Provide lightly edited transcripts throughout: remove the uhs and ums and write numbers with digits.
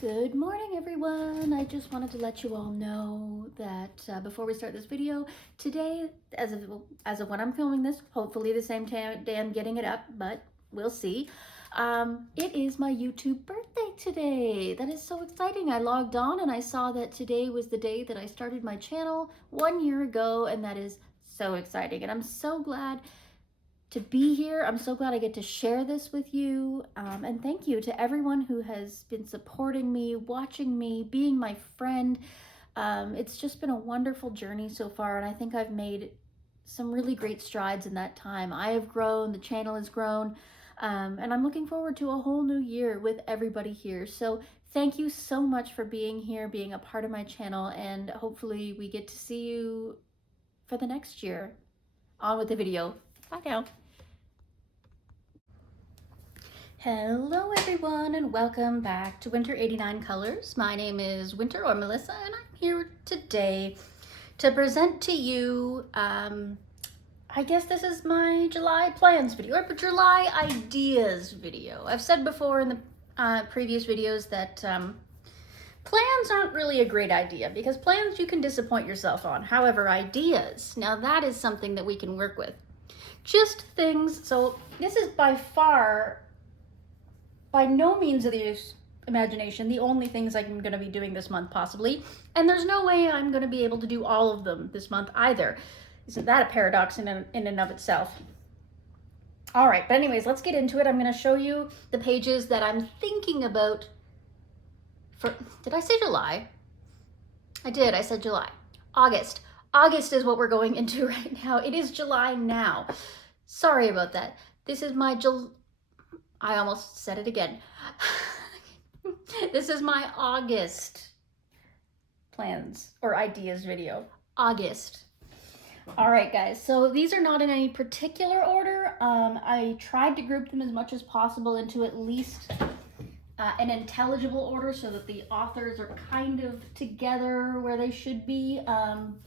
Good morning, everyone. I just wanted to let you all know that before we start this video, today, as of when I'm filming this, hopefully the same day I'm getting it up, but we'll see. It is my YouTube birthday today. That is so exciting. I logged on and I saw that today was the day that I started my channel 1 year ago, and that is so exciting. And I'm so glad to be here. I'm so glad I get to share this with you. And thank you to everyone who has been supporting me, watching me, being my friend. It's just been a wonderful journey so far, and I think I've made some really great strides in that time. I have grown, the channel has grown, and I'm looking forward to a whole new year with everybody here. So thank you so much for being here, being a part of my channel, and hopefully we get to see you for the next year. On with the video. Bye now. Hello everyone, and welcome back to Winter 89 Colors. My name is Winter, or Melissa, and I'm here today to present to you, I guess this is my July plans video, or July ideas video. I've said before in the previous videos that plans aren't really a great idea, because plans you can disappoint yourself on. However, ideas, now that is something that we can work with. Just things, so this is by no means of the imagination, the only things I'm going to be doing this month, possibly. And there's no way I'm going to be able to do all of them this month either. Isn't that a paradox in and of itself? All right, but anyways, let's get into it. I'm going to show you the pages that I'm thinking about for, did I say July? I did, I said July. August. August is what we're going into right now. It is July now. Sorry about that. This is my I almost said it again. This is my August plans or ideas video. August. All right, guys. So these are not in any particular order. I tried to group them as much as possible into at least an intelligible order so that the authors are kind of together where they should be.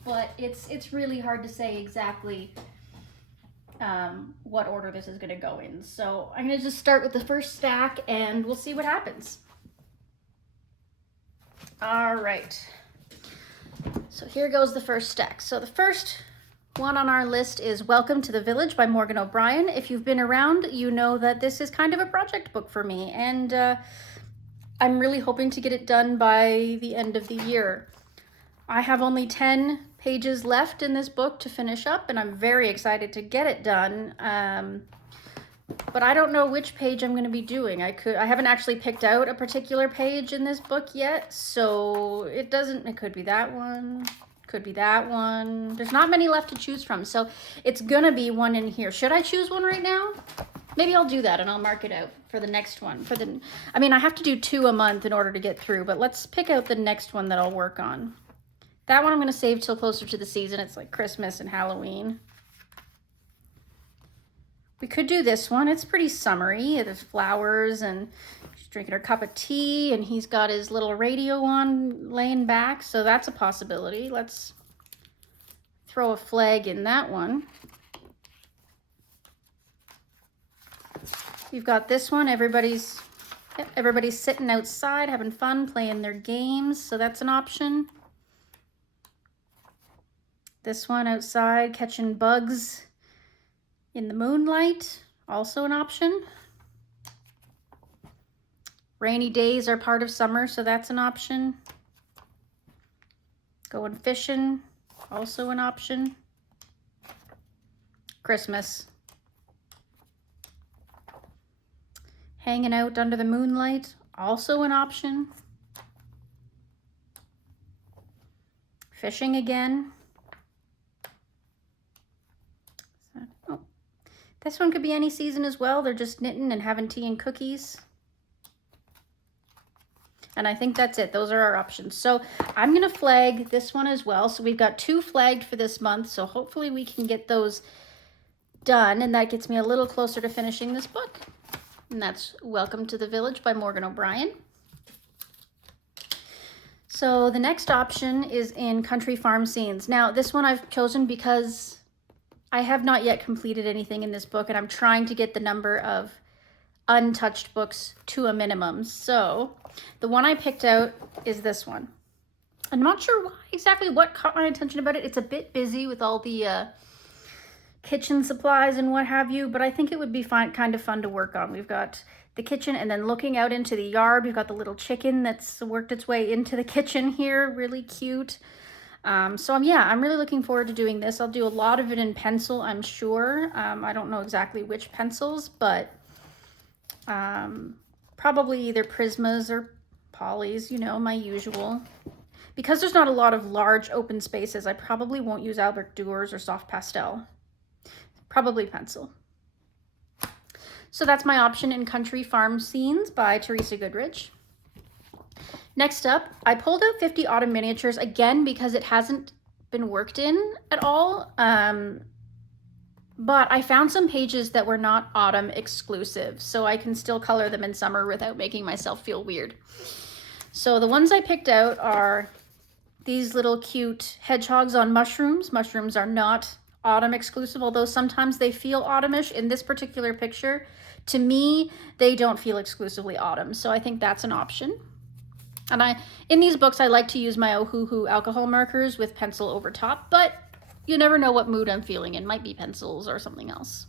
But it's really hard to say exactly what order this is going to go in. So I'm going to just start with the first stack and we'll see what happens. All right. So here goes the first stack. So the first one on our list is Welcome to the Village by Morgan O'Brien. If you've been around, you know that this is kind of a project book for me, and I'm really hoping to get it done by the end of the year. I have only 10 pages left in this book to finish up, and I'm very excited to get it done. But I don't know which page I'm going to be doing. I haven't actually picked out a particular page in this book yet, so it could be that one, could be that one. There's not many left to choose from, so it's going to be one in here. Should I choose one right now? Maybe I'll do that and I'll mark it out for the next one. I mean, I have to do 2 a month in order to get through, but let's pick out the next one that I'll work on. That one I'm going to save till closer to the season. It's like Christmas and Halloween. We could do this one. It's pretty summery. There's flowers and she's drinking her cup of tea and he's got his little radio on laying back. So that's a possibility. Let's throw a flag in that one. You've got this one. Everybody's sitting outside having fun playing their games. So that's an option. This one outside catching bugs in the moonlight, also an option. Rainy days are part of summer, so that's an option. Going fishing, also an option. Christmas. Hanging out under the moonlight, also an option. Fishing again. This one could be any season as well. They're just knitting and having tea and cookies. And I think that's it. Those are our options. So I'm going to flag this one as well. So we've got 2 flagged for this month. So hopefully we can get those done. And that gets me a little closer to finishing this book. And that's Welcome to the Village by Morgan O'Brien. So the next option is in Country Farm Scenes. Now this one I've chosen because I have not yet completed anything in this book, and I'm trying to get the number of untouched books to a minimum. So the one I picked out is this one. I'm not sure exactly what caught my attention about it. It's a bit busy with all the kitchen supplies and what have you, but I think it would be kind of fun to work on. We've got the kitchen, and then looking out into the yard, we've got the little chicken that's worked its way into the kitchen here. Really cute. So yeah, I'm really looking forward to doing this. I'll do a lot of it in pencil, I'm sure. I don't know exactly which pencils, but probably either Prismas or Polys, you know, my usual. Because there's not a lot of large open spaces, I probably won't use Albert Duers or soft pastel. Probably pencil. So that's my option in Country Farm Scenes by Teresa Goodrich. Next up, I pulled out 50 Autumn Miniatures again because it hasn't been worked in at all. But I found some pages that were not autumn exclusive, so I can still color them in summer without making myself feel weird. So the ones I picked out are these little cute hedgehogs on mushrooms. Mushrooms are not autumn exclusive, although sometimes they feel autumnish. In this particular picture, to me, they don't feel exclusively autumn, so I think that's an option. And in these books, I like to use my Ohuhu alcohol markers with pencil over top, but you never know what mood I'm feeling in. Might be pencils or something else.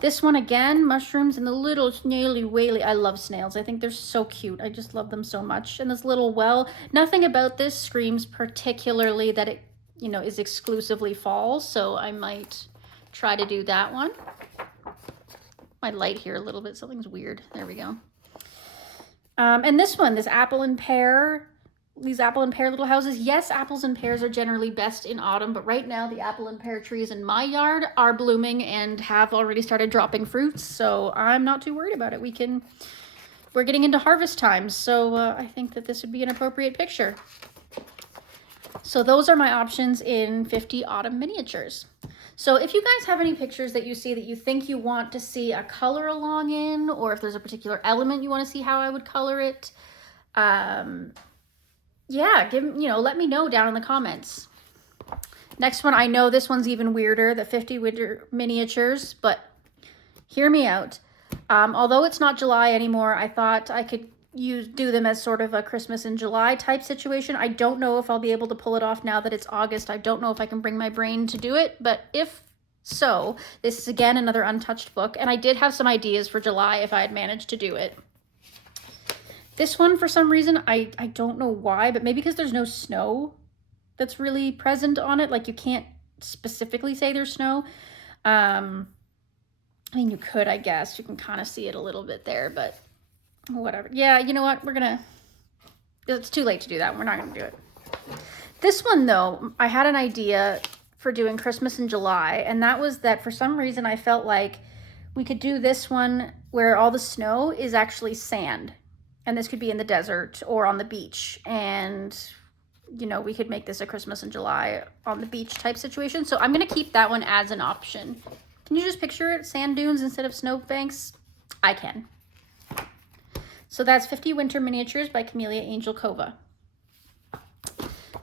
This one again, mushrooms and the little snaily whaley. I love snails. I think they're so cute. I just love them so much. And this little well, nothing about this screams particularly that it, you know, is exclusively fall, so I might try to do that one. My light here a little bit, something's weird. There we go. And this one, this apple and pear, these apple and pear little houses. Yes, apples and pears are generally best in autumn, but right now the apple and pear trees in my yard are blooming and have already started dropping fruits, so I'm not too worried about it. We're getting into harvest time, so I think that this would be an appropriate picture. So those are my options in 50 Autumn Miniatures. So if you guys have any pictures that you see that you think you want to see a color along in, or if there's a particular element you want to see how I would color it, yeah, let me know down in the comments. Next one, I know this one's even weirder, the 50 Winter Miniatures, but hear me out. Although it's not July anymore, I thought I could do them as sort of a Christmas in July type situation. I don't know if I'll be able to pull it off now that it's August. I don't know if I can bring my brain to do it, but if so, this is again another untouched book, and I did have some ideas for July if I had managed to do it. This one, for some reason, I don't know why, but maybe because there's no snow that's really present on it. Like, you can't specifically say there's snow. I mean, you could, I guess. You can kind of see it a little bit there, but whatever. Yeah, you know what? It's too late to do that. We're not going to do it. This one, though, I had an idea for doing Christmas in July, and that was that for some reason I felt like we could do this one where all the snow is actually sand. And this could be in the desert or on the beach. And, you know, we could make this a Christmas in July on the beach type situation. So I'm going to keep that one as an option. Can you just picture it? Sand dunes instead of snowbanks? I can. So that's 50 Winter Miniatures by Camellia Angel Kova.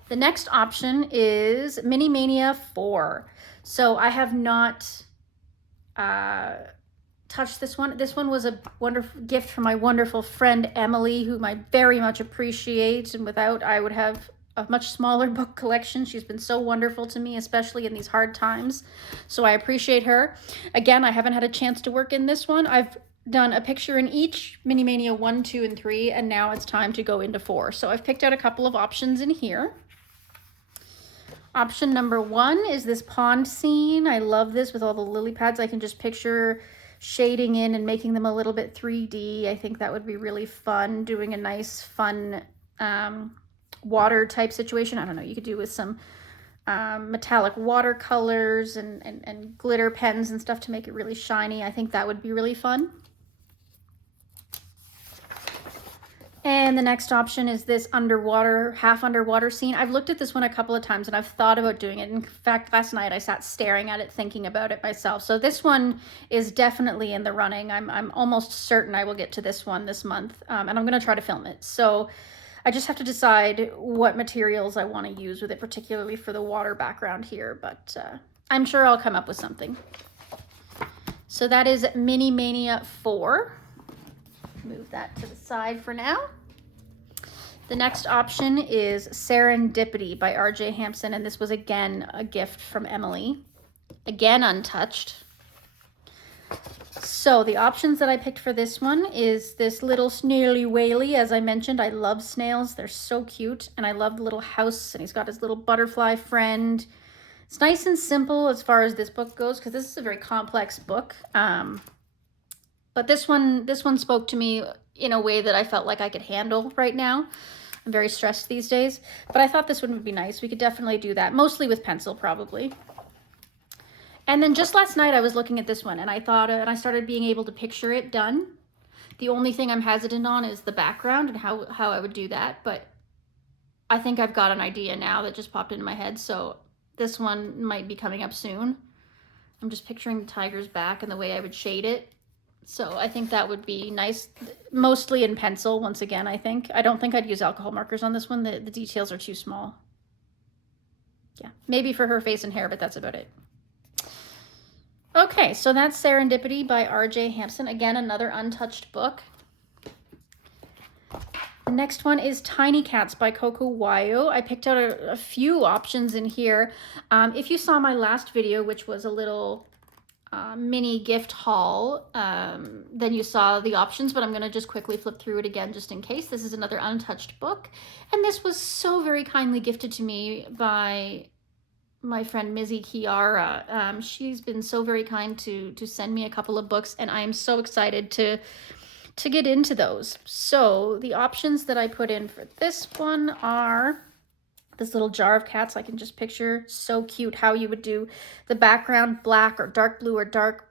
The next option is Mini Mania 4. So I have not touched this one. This one was a wonderful gift from my wonderful friend Emily, whom I very much appreciate, and without I would have a much smaller book collection. She's been so wonderful to me, especially in these hard times. So I appreciate her. Again, I haven't had a chance to work in this one. I've done a picture in each Mini Mania 1, 2, and 3, and now it's time to go into 4. So I've picked out a couple of options in here. Option number 1 is this pond scene. I love this with all the lily pads. I can just picture shading in and making them a little bit 3D. I think that would be really fun, doing a nice, fun water type situation. I don't know, you could do with some metallic watercolors and glitter pens and stuff to make it really shiny. I think that would be really fun. And the next option is this underwater, half underwater scene. I've looked at this one a couple of times and I've thought about doing it. In fact, last night I sat staring at it, thinking about it myself. So this one is definitely in the running. I'm almost certain I will get to this one this month, and I'm going to try to film it. So I just have to decide what materials I want to use with it, particularly for the water background here, but I'm sure I'll come up with something. So that is Mini Mania 4. Move that to the side for now. The next option is Serendipity by R.J. Hampson, and this was again a gift from Emily. Again, untouched. So the options that I picked for this one is this little Snaily Whaley. As I mentioned, I love snails. They're so cute, and I love the little house, and he's got his little butterfly friend. It's nice and simple as far as this book goes, because this is a very complex book. But this one spoke to me in a way that I felt like I could handle right now. I'm very stressed these days, but I thought this one would be nice. We could definitely do that, mostly with pencil probably. And then just last night I was looking at this one and I thought, and I started being able to picture it done. The only thing I'm hesitant on is the background and how I would do that, but I think I've got an idea now that just popped into my head, so this one might be coming up soon. I'm just picturing the tiger's back and the way I would shade it. So I think that would be nice, mostly in pencil once again, I think. I don't think I'd use alcohol markers on this one. The details are too small. Yeah, maybe for her face and hair, but that's about it. Okay, so that's Serendipity by R.J. Hampson. Again, another untouched book. The next one is Tiny Cats by Coco Wayo. I picked out a few options in here. If you saw my last video, which was a little mini gift haul, then you saw the options, but I'm going to just quickly flip through it again just in case. This is another untouched book, and this was so very kindly gifted to me by my friend Mizzy Kiara. She's been so very kind to send me a couple of books, and I am so excited to get into those. So the options that I put in for this one are this little jar of cats. I can just picture, so cute, how you would do the background black or dark blue or dark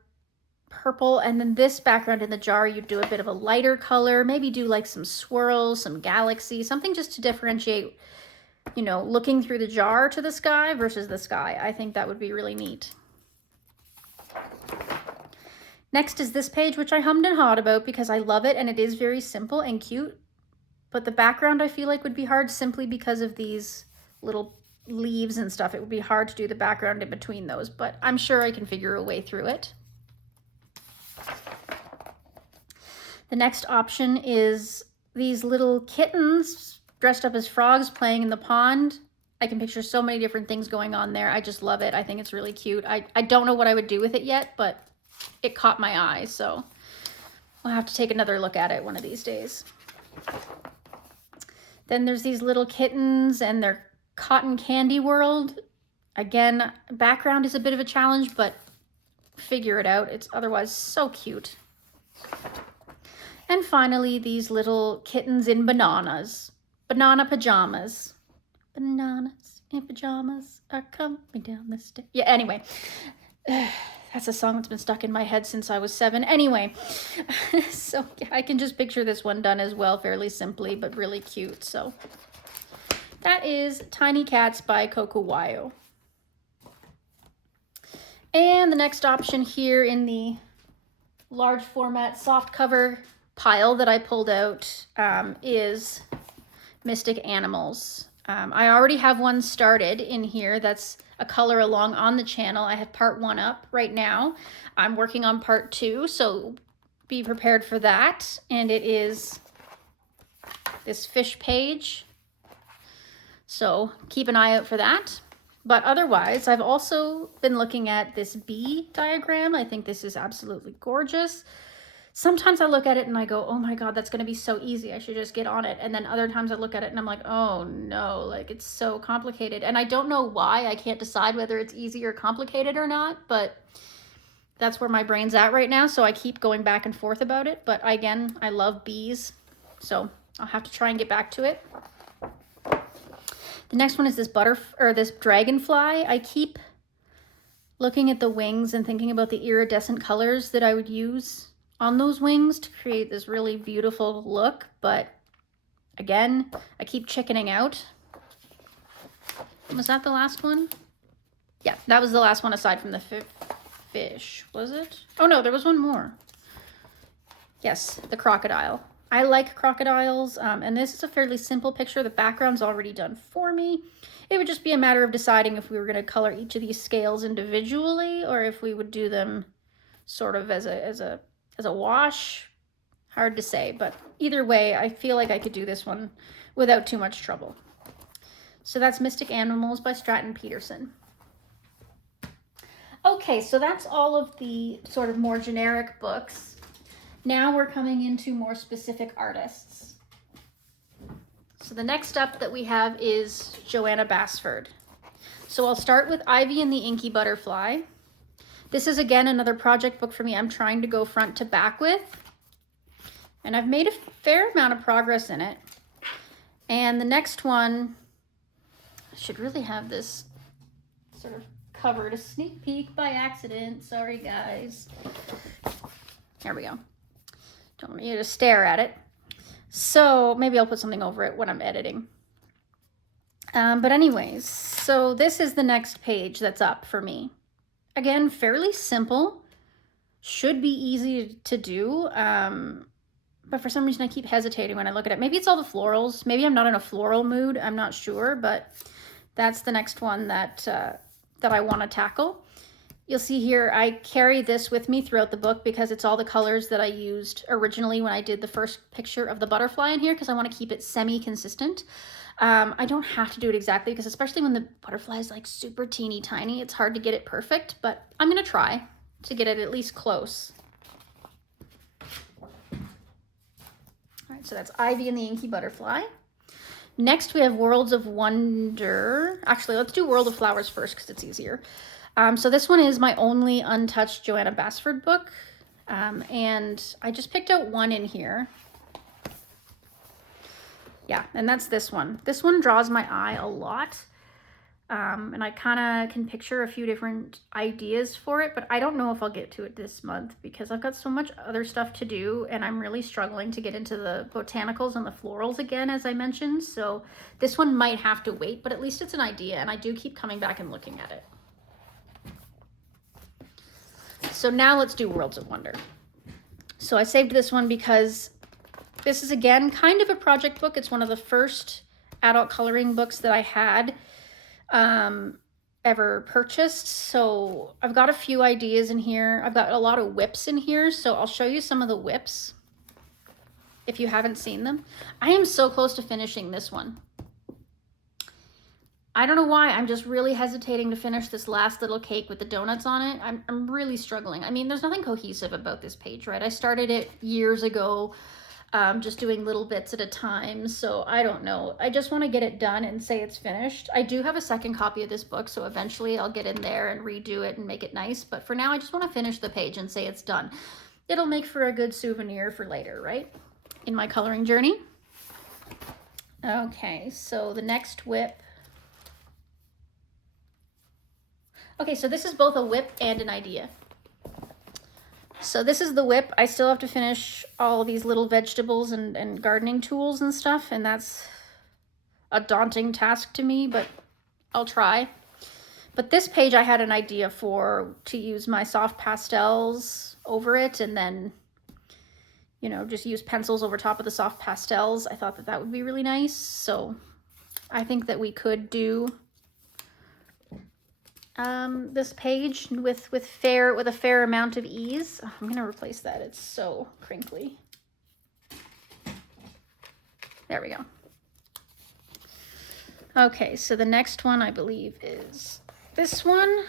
purple, and then this background in the jar you'd do a bit of a lighter color, maybe do like some swirls, some galaxy, something just to differentiate, you know, looking through the jar to the sky versus the sky. I think that would be really neat. Next is this page, which I hummed and hawed about because I love it and it is very simple and cute, but the background I feel like would be hard simply because of these little leaves and stuff. It would be hard to do the background in between those, but I'm sure I can figure a way through it. The next option is these little kittens dressed up as frogs playing in the pond. I can picture so many different things going on there. I just love it. I think it's really cute. I don't know what I would do with it yet, but it caught my eye, so I'll have to take another look at it one of these days. Then there's these little kittens and their cotton candy world. Again, background is a bit of a challenge, but figure it out. It's otherwise so cute. And finally, these little kittens in bananas. Banana pajamas. Bananas in pajamas are coming down the stairs. Yeah, anyway. That's a song that's been stuck in my head since I was 7. Anyway, so I can just picture this one done as well, fairly simply, but really cute. So that is Tiny Cats by Coco Wayo. And the next option here in the large format soft cover pile that I pulled out is Mystic Animals. I already have one started in here that's a color along on the channel. I have part 1 up right now. I'm working on part 2, so be prepared for that. And it is this fish page, so keep an eye out for that. But otherwise, I've also been looking at this bee diagram. I think this is absolutely gorgeous. Sometimes I look at it and I go, oh my God, that's going to be so easy. I should just get on it. And then other times I look at it and I'm like, oh no, like it's so complicated. And I don't know why. I can't decide whether it's easy or complicated or not, but that's where my brain's at right now. So I keep going back and forth about it. But again, I love bees, so I'll have to try and get back to it. The next one is this dragonfly. I keep looking at the wings and thinking about the iridescent colors that I would use on those wings to create this really beautiful look, but again, I keep chickening out. Was that the last one? Yeah, that was the last one aside from the fish, was it? Oh no, there was one more. Yes, the crocodile. I like crocodiles, and this is a fairly simple picture. The background's already done for me. It would just be a matter of deciding if we were going to color each of these scales individually or if we would do them sort of as a wash. Hard to say, but either way, I feel like I could do this one without too much trouble. So that's Mystic Animals by Stratton Peterson. Okay, so that's all of the sort of more generic books. Now we're coming into more specific artists. So the next up that we have is Johanna Basford. So I'll start with Ivy and the Inky Butterfly. This is again another project book for me I'm trying to go front to back with. And I've made a fair amount of progress in it. And the next one, I should really have this sort of covered, a sneak peek by accident. Sorry, guys. There we go. Don't want you to stare at it. So maybe I'll put something over it when I'm editing. But anyways, so this is the next page that's up for me. Again, fairly simple. Should be easy to do. But for some reason I keep hesitating when I look at it. Maybe it's all the florals. Maybe I'm not in a floral mood. I'm not sure, but that's the next one that I want to tackle. You'll see here, I carry this with me throughout the book because it's all the colors that I used originally when I did the first picture of the butterfly in here, because I want to keep it semi-consistent. I don't have to do it exactly because especially when the butterfly is like super teeny tiny, it's hard to get it perfect, but I'm going to try to get it at least close. All right, so that's Ivy and the Inky Butterfly. Next, we have Worlds of Wonder. Actually, let's do World of Flowers first because it's easier. So this one is my only untouched Johanna Basford book. And I just picked out one in here. Yeah, and that's this one. This one draws my eye a lot. And I kind of can picture a few different ideas for it, but I don't know if I'll get to it this month because I've got so much other stuff to do and I'm really struggling to get into the botanicals and the florals again, as I mentioned. So this one might have to wait, but at least it's an idea and I do keep coming back and looking at it. So now let's do Worlds of Wonder. So I saved this one because this is again kind of a project book. It's one of the first adult coloring books that I had ever purchased. So I've got a few ideas in here. I've got a lot of whips in here. So I'll show you some of the whips if you haven't seen them. I am so close to finishing this one. I don't know why. I'm just really hesitating to finish this last little cake with the donuts on it. I'm really struggling. I mean, there's nothing cohesive about this page, right? I started it years ago, just doing little bits at a time. So I don't know. I just want to get it done and say it's finished. I do have a second copy of this book, so eventually I'll get in there and redo it and make it nice. But for now, I just want to finish the page and say it's done. It'll make for a good souvenir for later, right? In my coloring journey. Okay, so the next whip. Okay, so this is both a whip and an idea. So this is the whip. I still have to finish all these little vegetables and gardening tools and stuff, and that's a daunting task to me, but I'll try. But this page I had an idea for to use my soft pastels over it and then, you know, just use pencils over top of the soft pastels. I thought that that would be really nice. So I think that we could do this page with a fair amount of ease. I'm gonna replace that. It's so crinkly. There we go. Okay, so the next one I believe is this one.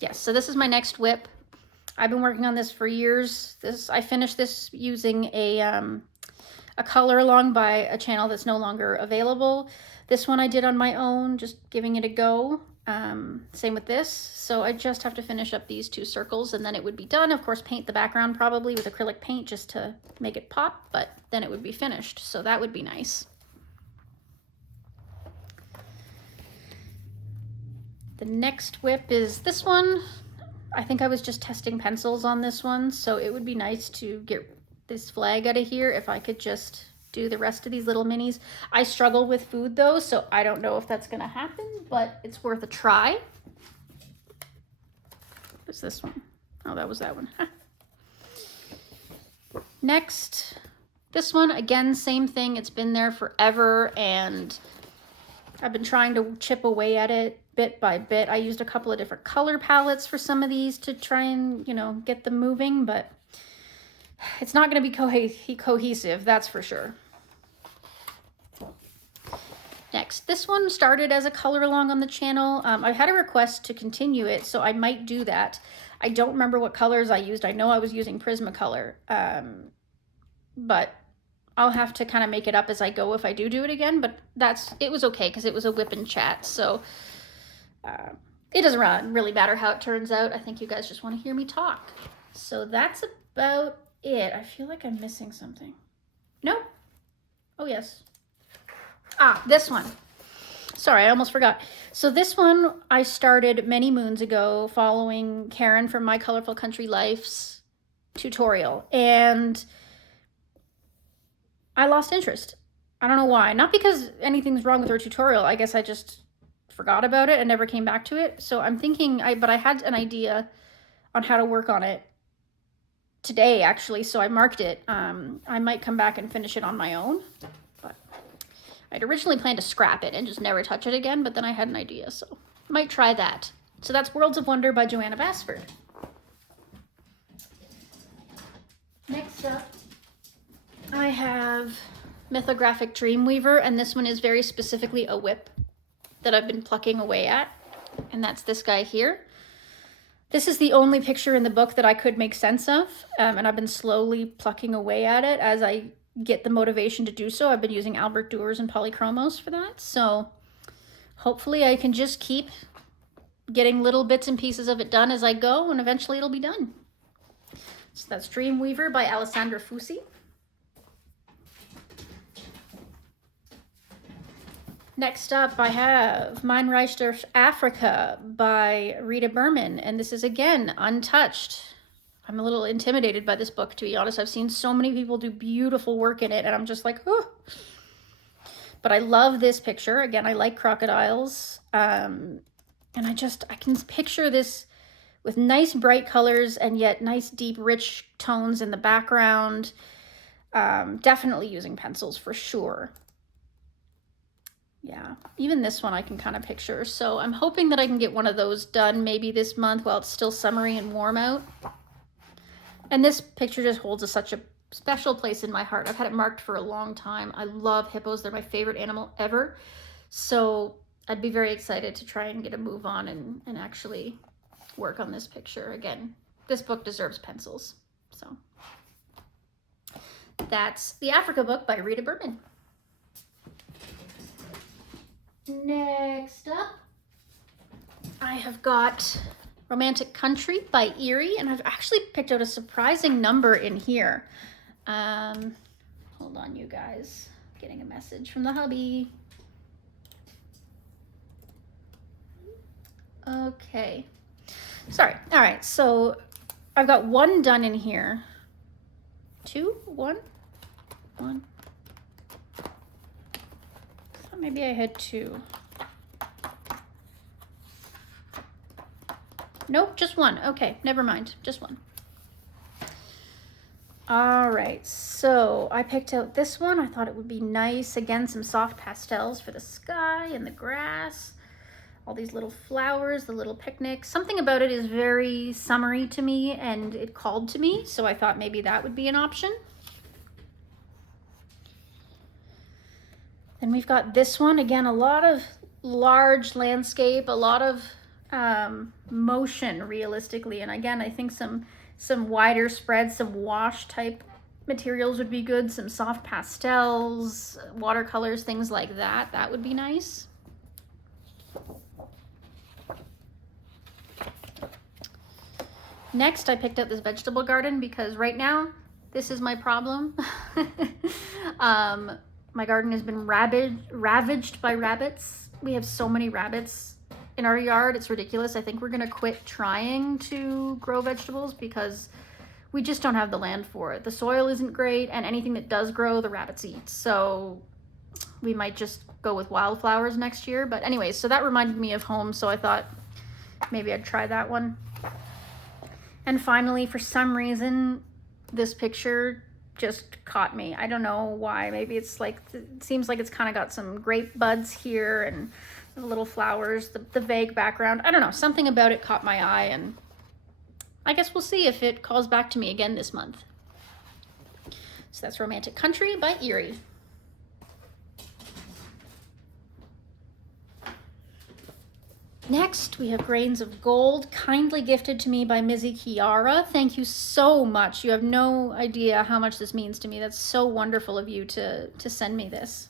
Yes, so this is my next whip. I've been working on this for years. I finished this using a color along by a channel that's no longer available. This one I did on my own, just giving it a go. Same with this. So I just have to finish up these two circles and then it would be done. Of course, paint the background probably with acrylic paint just to make it pop, but then it would be finished. So that would be nice. The next whip is this one. I think I was just testing pencils on this one. So it would be nice to get this flag out of here if I could just do the rest of these little minis. I struggle with food though, so I don't know if that's gonna happen, but it's worth a try. What's this one? Oh, that was that one. Next, this one, again, same thing. It's been there forever and I've been trying to chip away at it bit by bit. I used a couple of different color palettes for some of these to try and, you know, get them moving, but it's not going to be cohesive, that's for sure. Next, this one started as a color along on the channel. I had a request to continue it, so I might do that. I don't remember what colors I used. I know I was using Prismacolor, but I'll have to kind of make it up as I go if I do it again, but it was okay because it was a whip and chat, so it doesn't really matter how it turns out. I think you guys just want to hear me talk. So that's about it. I feel like I'm missing something. No? Oh, yes. Ah, this one. Sorry, I almost forgot. So this one I started many moons ago following Karen from My Colorful Country Life's tutorial, and I lost interest. I don't know why. Not because anything's wrong with her tutorial. I guess I just forgot about it and never came back to it. So I'm thinking, but I had an idea on how to work on it today, actually, so I marked it. I might come back and finish it on my own, but I'd originally planned to scrap it and just never touch it again, but then I had an idea, so might try that. So that's Worlds of Wonder by Johanna Basford. Next up, I have Mythographic Dreamweaver, and this one is very specifically a whip that I've been plucking away at, and that's this guy here. This is the only picture in the book that I could make sense of, and I've been slowly plucking away at it as I get the motivation to do so. I've been using Albert Duers and Polychromos for that, so hopefully I can just keep getting little bits and pieces of it done as I go, and eventually it'll be done. So that's Dreamweaver by Alessandra Fusi. Next up, I have Mein Reich durch Afrika by Rita Berman, and this is, again, untouched. I'm a little intimidated by this book, to be honest. I've seen so many people do beautiful work in it, and I'm just like, oh. But I love this picture. Again, I like crocodiles, and I can picture this with nice bright colors and yet nice deep rich tones in the background. Definitely using pencils for sure. Yeah, even this one I can kind of picture. So I'm hoping that I can get one of those done maybe this month while it's still summery and warm out. And this picture just holds such a special place in my heart. I've had it marked for a long time. I love hippos. They're my favorite animal ever. So I'd be very excited to try and get a move on and actually work on this picture. Again, this book deserves pencils. So that's the Africa book by Rita Berman. Next up, I have got Romantic Country by Erie, and I've actually picked out a surprising number in here. Hold on, you guys. Getting a message from the hubby. Okay. Sorry. All right, so I've got one done in here. One. Maybe I had two. Nope, just one. Okay, never mind, just one. All right, so I picked out this one. I thought it would be nice. Again, some soft pastels for the sky and the grass. All these little flowers, the little picnics. Something about it is very summery to me, and it called to me, so I thought maybe that would be an option. Then we've got this one. Again, a lot of large landscape, a lot of motion realistically. And again, I think some wider spreads, some wash type materials would be good. Some soft pastels, watercolors, things like that. That would be nice. Next, I picked up this vegetable garden because right now, this is my problem. My garden has been ravaged by rabbits. We have so many rabbits in our yard. It's ridiculous. I think we're gonna quit trying to grow vegetables because we just don't have the land for it. The soil isn't great, and anything that does grow, the rabbits eat. So we might just go with wildflowers next year. But anyways, so that reminded me of home, so I thought maybe I'd try that one. And finally, for some reason, this picture just caught me. I don't know why. Maybe it's like, it seems like it's kind of got some grape buds here and the little flowers, the vague background. I don't know, something about it caught my eye, and I guess we'll see if it calls back to me again this month. So that's Romantic Country by Erie. Next, we have Grains of Gold, kindly gifted to me by Mizzy Kiara. Thank you so much. You have no idea how much this means to me. That's so wonderful of you to send me this.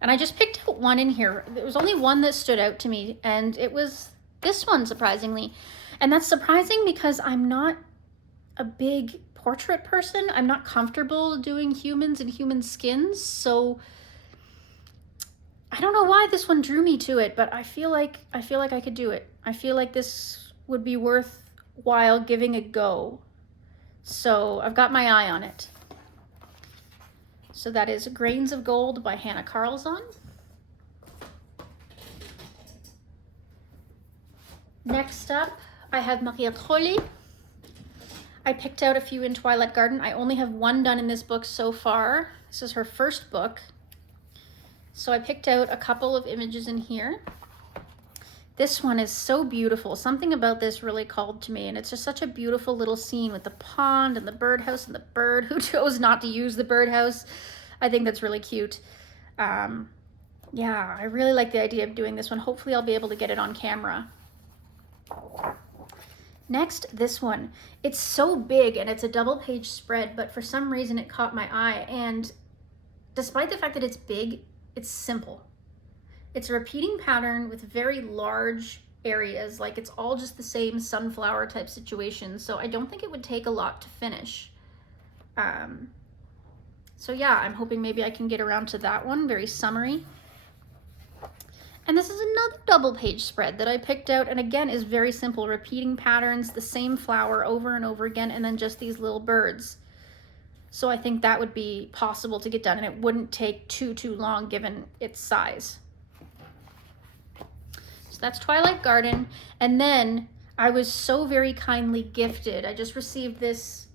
And I just picked out one in here. There was only one that stood out to me, and it was this one, surprisingly. And that's surprising because I'm not a big portrait person. I'm not comfortable doing humans and human skins, so I don't know why this one drew me to it, but I feel like I could do it. I feel like this would be worthwhile giving a go. So I've got my eye on it. So that is Grains of Gold by Hannah Carlzon. Next up, I have Maria Trolle. I picked out a few in Twilight Garden. I only have one done in this book so far. This is her first book. So I picked out a couple of images in here. This one is so beautiful. Something about this really called to me, and it's just such a beautiful little scene with the pond and the birdhouse and the bird who chose not to use the birdhouse. I think that's really cute. Yeah, I really like the idea of doing this one. Hopefully I'll be able to get it on camera. Next, this one. It's so big and it's a double-page spread, but for some reason it caught my eye, and despite the fact that it's big, it's simple. It's a repeating pattern with very large areas, like it's all just the same sunflower type situation, so I don't think it would take a lot to finish. So yeah, I'm hoping maybe I can get around to that one, very summery. And this is another double page spread that I picked out, and again is very simple, repeating patterns, the same flower over and over again, and then just these little birds. So I think that would be possible to get done, and it wouldn't take too long given its size. So that's Twilight Garden. And then I was so very kindly gifted. I just received this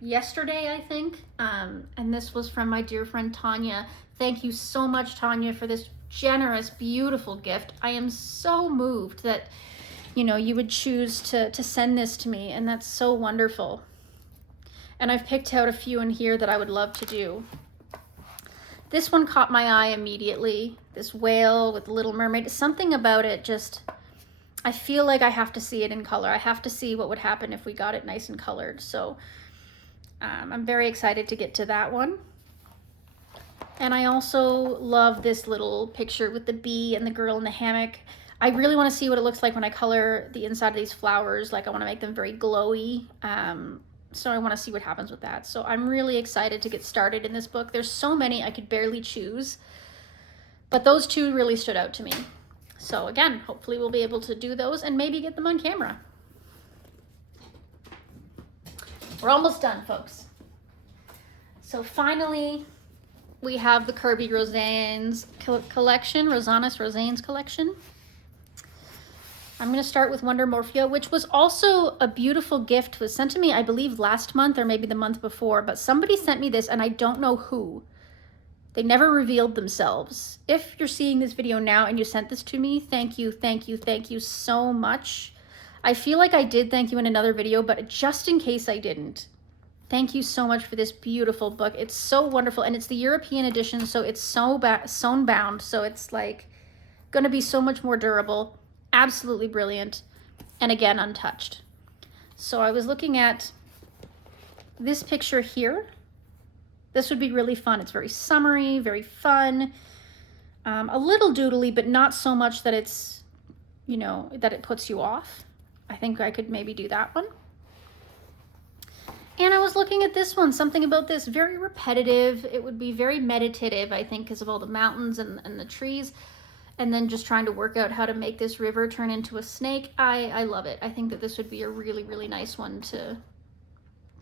yesterday, I think. And this was from my dear friend Tanya. Thank you so much, Tanya, for this generous, beautiful gift. I am so moved that, you know, you would choose to send this to me, and that's so wonderful. And I've picked out a few in here that I would love to do. This one caught my eye immediately. This whale with the Little Mermaid. Something about it just, I feel like I have to see it in color. I have to see what would happen if we got it nice and colored. So I'm very excited to get to that one. And I also love this little picture with the bee and the girl in the hammock. I really want to see what it looks like when I color the inside of these flowers. Like, I want to make them very glowy. So I want to see what happens with that. So I'm really excited to get started in this book. There's so many I could barely choose, but those two really stood out to me. So again, hopefully we'll be able to do those and maybe get them on camera. We're almost done, folks. So finally, we have the Kerby Rosanes collection, Rosanes collection. I'm going to start with Wonder Morphia, which was also a beautiful gift. It was sent to me, I believe, last month or maybe the month before, but somebody sent me this and I don't know who. They never revealed themselves. If you're seeing this video now and you sent this to me, thank you, thank you, thank you so much. I feel like I did thank you in another video, but just in case I didn't, thank you so much for this beautiful book. It's so wonderful, and it's the European edition, so it's so sewn bound, so it's like going to be so much more durable. Absolutely brilliant, and again, untouched. So I was looking at this picture here. This would be really fun. It's very summery, very fun, a little doodly, but not so much that it's, you know, that it puts you off. I think I could maybe do that one. And I was looking at this one, something about this, very repetitive. It would be very meditative, I think, because of all the mountains and the trees. And then just trying to work out how to make this river turn into a snake. I love it. I think that this would be a really, really nice one to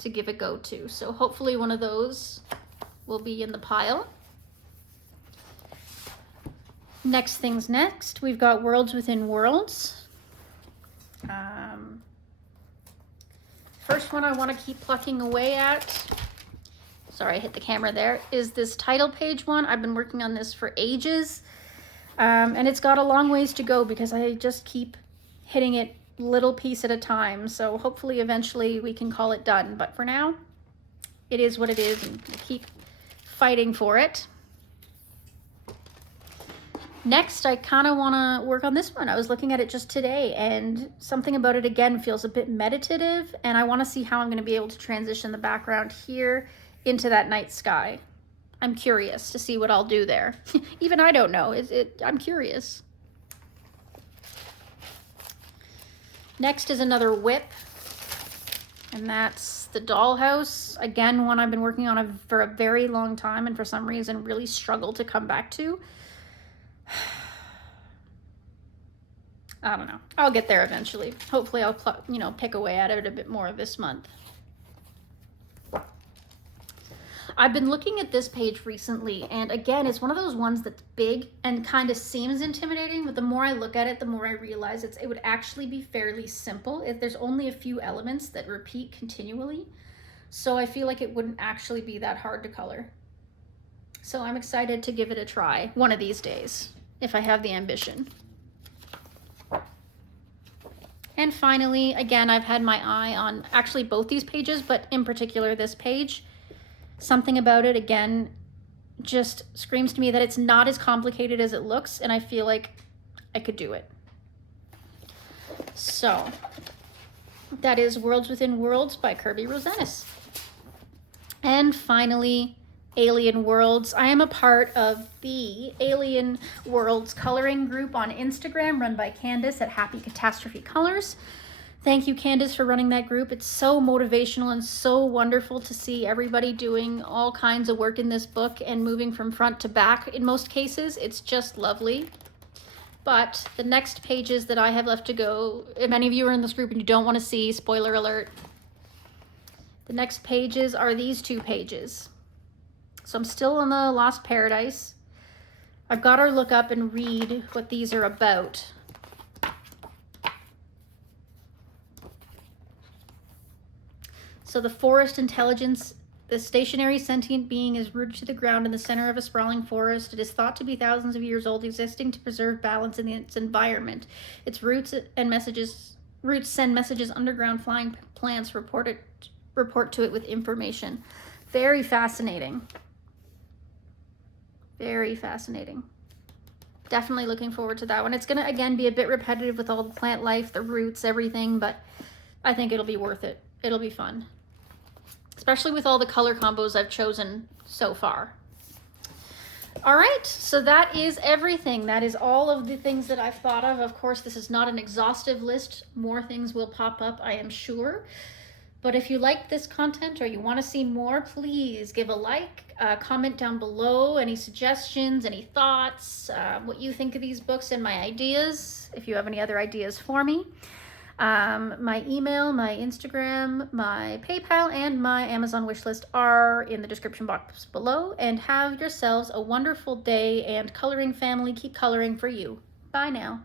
give a go to. So hopefully one of those will be in the pile. Next things next, we've got Worlds Within Worlds. First one I want to keep plucking away at, sorry, I hit the camera there, is this title page one. I've been working on this for ages. And it's got a long ways to go because I just keep hitting it little piece at a time. So hopefully eventually we can call it done. But for now, it is what it is, and we'll keep fighting for it. Next, I kind of want to work on this one. I was looking at it just today, and something about it again feels a bit meditative, and I want to see how I'm going to be able to transition the background here into that night sky. I'm curious to see what I'll do there. Even I don't know. I'm curious. Next is another whip, and that's the dollhouse. Again, one I've been working on for a very long time, and for some reason really struggle to come back to. I don't know. I'll get there eventually. Hopefully I'll, pick away at it a bit more this month. I've been looking at this page recently, and again, it's one of those ones that's big and kind of seems intimidating, but the more I look at it, the more I realize it would actually be fairly simple if there's only a few elements that repeat continually. So I feel like it wouldn't actually be that hard to color. So I'm excited to give it a try one of these days, if I have the ambition. And finally, again, I've had my eye on actually both these pages, but in particular this page. Something about it, again, just screams to me that it's not as complicated as it looks, and I feel like I could do it. So, that is Worlds Within Worlds by Kerby Rosanes. And finally, Alien Worlds. I am a part of the Alien Worlds coloring group on Instagram run by Candace at Happy Catastrophe Colors. Thank you, Candace, for running that group. It's so motivational and so wonderful to see everybody doing all kinds of work in this book and moving from front to back in most cases. It's just lovely. But the next pages that I have left to go, if any of you are in this group and you don't want to see, spoiler alert, the next pages are these two pages. So I'm still on the Lost Paradise. I've got to look up and read what these are about. So the forest intelligence, the stationary sentient being is rooted to the ground in the center of a sprawling forest. It is thought to be thousands of years old, existing to preserve balance in its environment. Its roots send messages underground. Flying plants report to it with information. Very fascinating. Very fascinating. Definitely looking forward to that one. It's going to, again, be a bit repetitive with all the plant life, the roots, everything, but I think it'll be worth it. It'll be fun. Especially with all the color combos I've chosen so far. All right, so that is everything. That is all of the things that I've thought of. Of course, this is not an exhaustive list. More things will pop up, I am sure. But if you like this content or you want to see more, please give a like, comment down below, any suggestions, any thoughts, what you think of these books and my ideas, if you have any other ideas for me. My email, my Instagram, my PayPal, and my Amazon wishlist are in the description box below. And have yourselves a wonderful day, and coloring family, keep coloring for you. Bye now.